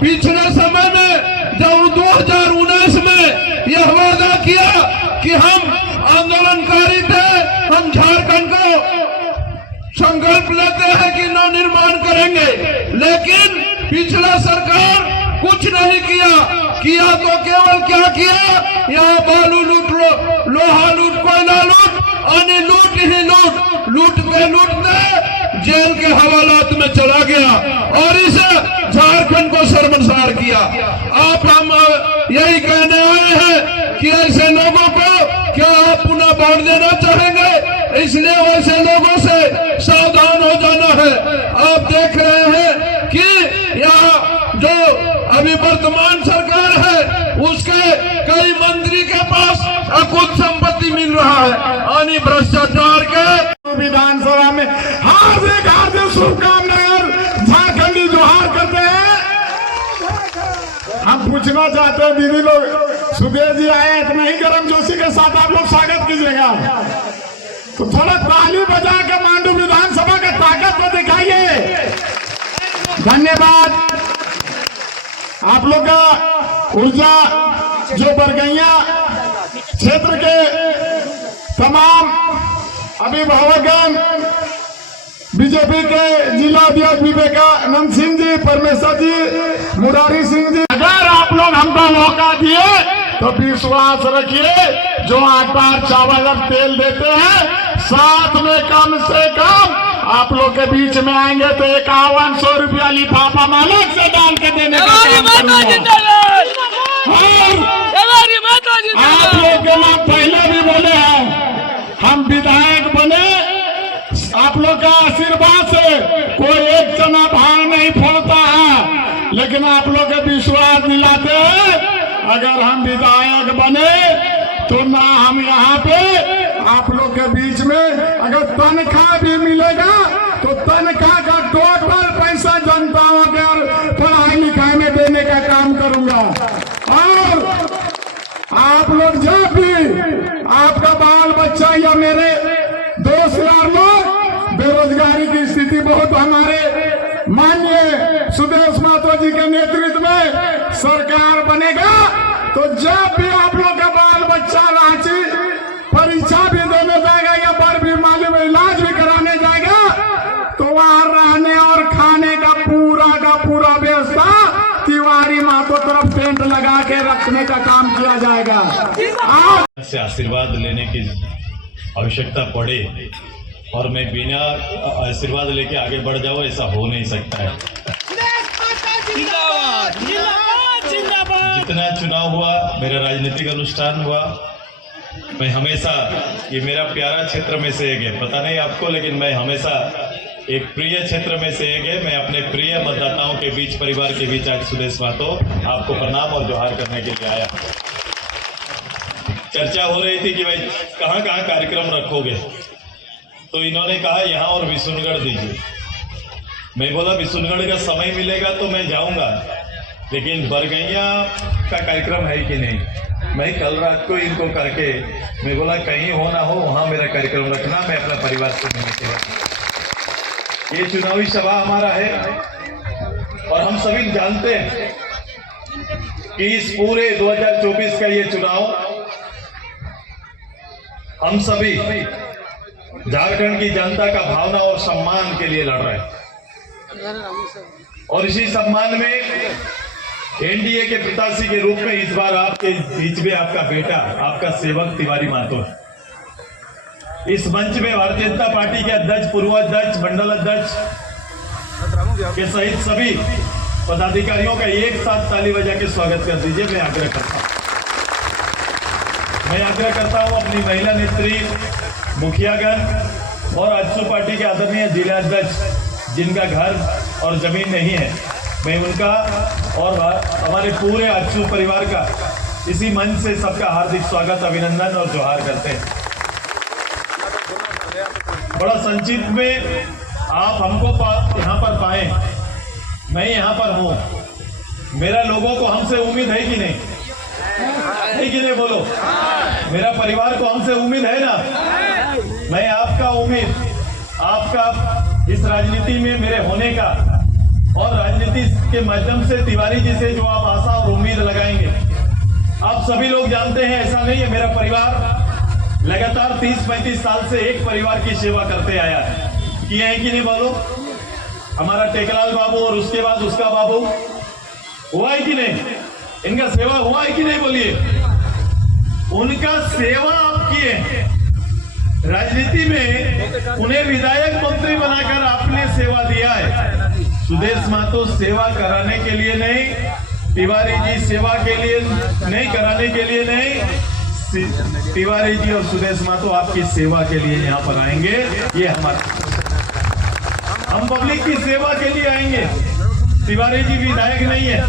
पिछले समय में जब 2019 में यह वादा किया कि हम आंदोलनकारी थे, हम झारखंड को संकल्प लेते हैं कि नवनिर्माण करेंगे, लेकिन पिछला सरकार कुछ नहीं किया तो केवल क्या किया, यहाँ बालू लूट लो, लोहा लूट, कोयला लूट, अन्य लूट ही लूटते जेल के हवालात में चला गया और इस झारखंड को शर्मसार किया। आप हम यही कहने आए हैं कि ऐसे लोगों को क्या आप पुनः वोट देना चाहेंगे, इसलिए वैसे लोगों से सावधान हो जाना है। आप देख रहे हैं कि यहाँ जो अभी वर्तमान सरकार है उसके कई मंत्री के पास अकुत संपत्ति मिल रहा है, यानी भ्रष्टाचार के। विधानसभा में हार्दिक हार्दिक शुभकामनाएं और झारखंडी जोहार करते हैं। हम पूछना चाहते हैं दीदी लोग, सुबह जी आए इतना ही गर्म जोशी के साथ आप लोग स्वागत कीजिएगा, तो थोड़ा ताली बजा के मांडू विधानसभा का ताकत तो दिखाइए। धन्यवाद। आप लोग का ऊर्जा जो बरगैया क्षेत्र के तमाम अभिभावकगण, बीजेपी के जिला अध्यक्ष विवेकानंद सिंह जी, परमेश्वर जी, मुरारी सिंह जी, अगर आप लोग हमको मौका दिए तो विश्वास रखिए जो आटा चावल और तेल देते हैं साथ में कम से कम आप लोग के बीच में आएंगे तो 5100 रुपया लिफाफा मालिक से डाल के देने का काम करूंगा। आप लोग के नाम पहले भी बोले हैं, हम विधायक बने आप लोग का आशीर्वाद से, कोई एक जना भाव नहीं फोड़ता है, लेकिन आप लोग के विश्वास दिलाते हैं अगर हम विधायक बने तो ना हम यहाँ पे आप लोग के बीच में अगर तनख्वाह भी मिलेगा तो तनख्वाह का टोटल पैसा जनताओं के और पढ़ाई लिखाई में देने का काम करूंगा। और आप लोग जब भी आपका बाल बच्चा या मेरे दोस्त यार लोग, बेरोजगारी की स्थिति बहुत हमारे माननीय सुदेश महतो जी के नेतृत्व में सरकार बनेगा तो जब भी आप लोग का बाल बच्चा रांची परीक्षा भी देने जाएगा या बर बीमारी में इलाज भी कराने जाएगा तो वहाँ रहने और खाने का पूरा व्यवस्था तिवारी महतो तरफ टेंट लगा के रखने का काम किया जाएगा। आज से आशीर्वाद लेने की आवश्यकता पड़े और मैं बिना आशीर्वाद लेके आगे बढ़ जाऊं, ऐसा हो नहीं सकता है। जितना चुनाव हुआ, मेरा राजनीतिक अनुष्ठान हुआ, मैं हमेशा, ये मेरा प्यारा क्षेत्र में से एक है, पता नहीं आपको, लेकिन मैं हमेशा एक प्रिय क्षेत्र में से एक है। मैं अपने प्रिय मतदाताओं के बीच, परिवार के बीच आज सुदेश महतो आपको प्रणाम और जोहार करने के लिए आया। चर्चा हो रही थी कि भाई कहाँ कहाँ कार्यक्रम रखोगे, तो इन्होंने कहा यहाँ और विशुनगढ़ दीजिए। मैं बोला विशुनगढ़ का समय मिलेगा तो मैं जाऊंगा, लेकिन बरगैया का कार्यक्रम है कि नहीं। मैं कल रात को इनको करके मैं बोला कहीं हो ना हो वहां मेरा कार्यक्रम रखना, मैं अपना परिवार से मिलने के बाद। ये चुनावी सभा हमारा है और हम सभी जानते हैं कि इस पूरे 2024 का ये चुनाव हम सभी झारखंड की जनता का भावना और सम्मान के लिए लड़ रहे हैं और इसी सम्मान में एनडीए के प्रत्याशी के रूप में इस बार आपके बीच में आपका बेटा, आपका सेवक तिवारी महतो है। इस मंच में भारतीय जनता पार्टी के अध्यक्ष, पूर्व अध्यक्ष, मंडल अध्यक्ष के सहित सभी पदाधिकारियों का एक साथ ताली बजा के स्वागत कर दीजिए। मैं आग्रह करता हूं अपनी महिला नेत्री, मुखियागण और आजसू पार्टी के आदरणीय जिला अध्यक्ष जिनका घर और जमीन नहीं है, मैं उनका और हमारे पूरे आजसू परिवार का इसी मंच से सबका हार्दिक स्वागत, अभिनंदन और जोहार करते हैं। बड़ा संक्षिप्त में आप हमको यहाँ पर पाए, मैं यहाँ पर हूँ। मेरा लोगों को हमसे उम्मीद है कि नहीं? है कि नहीं? बोलो। मेरा परिवार को हमसे उम्मीद है ना? मैं आपका उम्मीद, आपका इस राजनीति में मेरे होने का और राजनीति के माध्यम से तिवारी जी से जो आप आशा और उम्मीद लगाएंगे, आप सभी लोग जानते हैं ऐसा नहीं है, मेरा परिवार लगातार 30-35 साल से एक परिवार की सेवा करते आया है। किए हैं कि नहीं बोलो? हमारा टेकलाल बाबू और उसके बाद उसका बाबू हुआ है कि नहीं? इनका सेवा हुआ है कि नहीं बोलिए? उनका सेवा आप किए। राजनीति में उन्हें विधायक मंत्री बनाकर आपने सेवा दिया है। सुदेश महतो सेवा कराने के लिए नहीं, तिवारी जी सेवा के लिए नहीं, कराने के लिए नहीं, तिवारी जी और सुदेश महतो आपकी सेवा के लिए यहाँ पर आएंगे। ये हम पब्लिक की सेवा के लिए आएंगे। तिवारी जी विधायक नहीं है,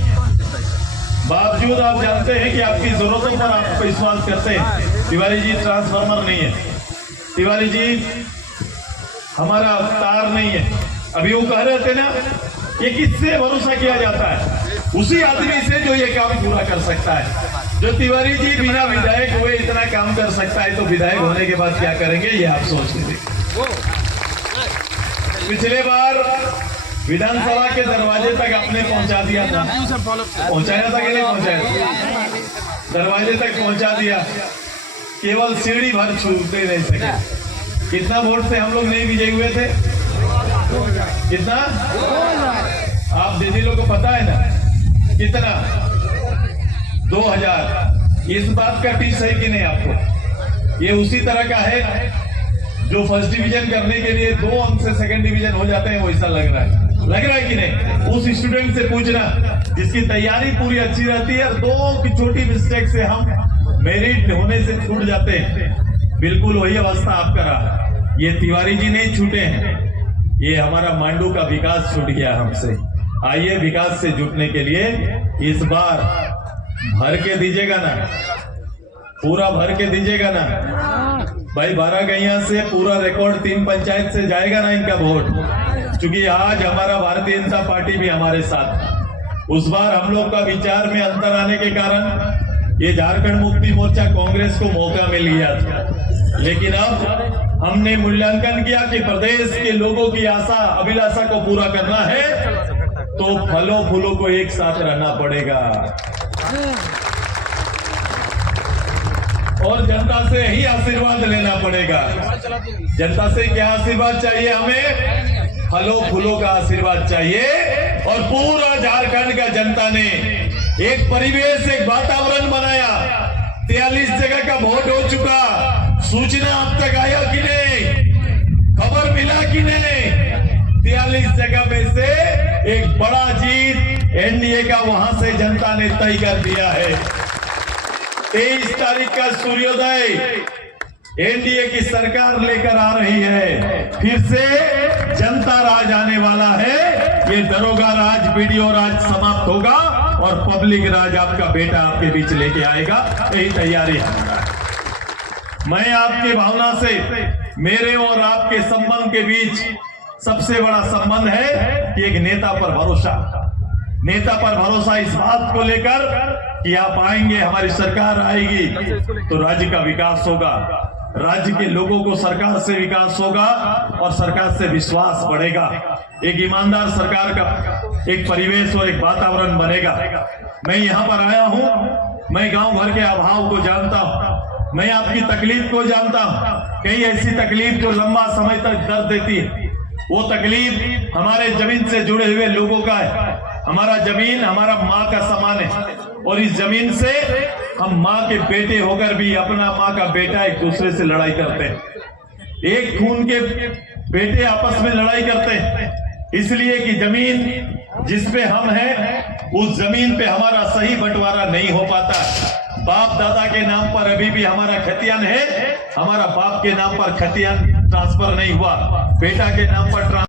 बावजूद आप जानते हैं कि आपकी जरूरतों पर आप विश्वास करते हैं। तिवारी जी ट्रांसफार्मर नहीं है, तिवारी जी हमारा तार नहीं है। अभी वो कह रहे थे ना, ये किससे भरोसा किया जाता है? उसी आदमी से जो ये काम पूरा कर सकता है। जो तिवारी जी बिना विधायक हुए इतना काम कर सकता है, तो विधायक होने के बाद क्या करेंगे ये आप सोच के देखिए। पिछले बार विधानसभा के दरवाजे तक आपने पहुंचा दिया था, पहुंचाया था कि नहीं पहुंचाया? दरवाजे तक पहुंचा दिया, केवल सीढ़ी भर छूटते नहीं सके। कितना वोट से हम लोग नहीं विजयी हुए थे? कितना? आप दीदी लोग को पता है ना कितना? 2000। इस बात का टीस है कि नहीं आपको? ये उसी तरह का है जो फर्स्ट डिवीजन करने के लिए 2 अंक से सेकंड डिवीजन हो जाते हैं, वैसा लग रहा है कि नहीं? उस स्टूडेंट से पूछना जिसकी तैयारी पूरी अच्छी रहती है, 2 की छोटी मिस्टेक से हम मेरिट होने से छूट जाते हैं। बिल्कुल वही अवस्था आपका रहा। ये तिवारी जी नहीं छूटे हैं, ये हमारा मांडू का विकास छूट गया हमसे। आइए विकास से जुटने के लिए इस बार भर के दीजिएगा ना, पूरा भर के दीजिएगा ना भाई। 12 गैया से पूरा रिकॉर्ड 3 पंचायत से जाएगा ना इनका वोट, क्योंकि आज हमारा भारतीय जनता पार्टी भी हमारे साथ। उस बार हम लोग का विचार में अंतर आने के कारण ये झारखंड मुक्ति मोर्चा कांग्रेस को मौका मिल गया था, लेकिन अब हमने मूल्यांकन किया कि प्रदेश के लोगों की आशा अभिलाषा को पूरा करना है तो फलों फूलों को एक साथ रहना पड़ेगा और जनता से ही आशीर्वाद लेना पड़ेगा। जनता से क्या आशीर्वाद चाहिए? हमें फलों फूलों का आशीर्वाद चाहिए। और पूरा झारखंड का जनता ने एक परिवेश, एक वातावरण बनाया। 43 जगह का वोट हो चुका। सूचना अब तक आया कि नहीं? खबर मिला कि नहीं? 43 जगह में से एक बड़ा जीत एनडीए का वहां से जनता ने तय कर दिया है। 23 तारीख का सूर्योदय एनडीए की सरकार लेकर आ रही है। फिर से जनता राज आने वाला है। ये दरोगा राज, बीडीओ राज समाप्त होगा और पब्लिक राज आपका बेटा आपके बीच लेके आएगा। यही तैयारी है। मैं आपकी भावना से, मेरे और आपके संबंध के बीच सबसे बड़ा संबंध है कि एक नेता पर भरोसा। नेता पर भरोसा इस बात को लेकर कि आप आएंगे, हमारी सरकार आएगी तो राज्य का विकास होगा, राज्य के लोगों को सरकार से विकास होगा और सरकार से विश्वास बढ़ेगा। एक ईमानदार सरकार का एक परिवेश और एक वातावरण बनेगा। मैं यहाँ पर आया हूँ, मैं गांव भर के अभाव को जानता हूँ, मैं आपकी तकलीफ को जानता हूँ। कई ऐसी तकलीफ जो लंबा समय तक दर्द देती है, वो तकलीफ हमारे जमीन से जुड़े हुए लोगों का है। हमारा जमीन हमारा माँ का समान है और इस जमीन से हम माँ के बेटे होकर भी अपना माँ का बेटा एक दूसरे से लड़ाई करते हैं। एक खून के बेटे आपस में लड़ाई करते हैं, इसलिए कि जमीन जिस पे हम हैं उस जमीन पे हमारा सही बंटवारा नहीं हो पाता। बाप दादा के नाम पर अभी भी हमारा खतियान है, हमारा बाप के नाम पर खतियान ट्रांसफर नहीं हुआ, बेटा के नाम पर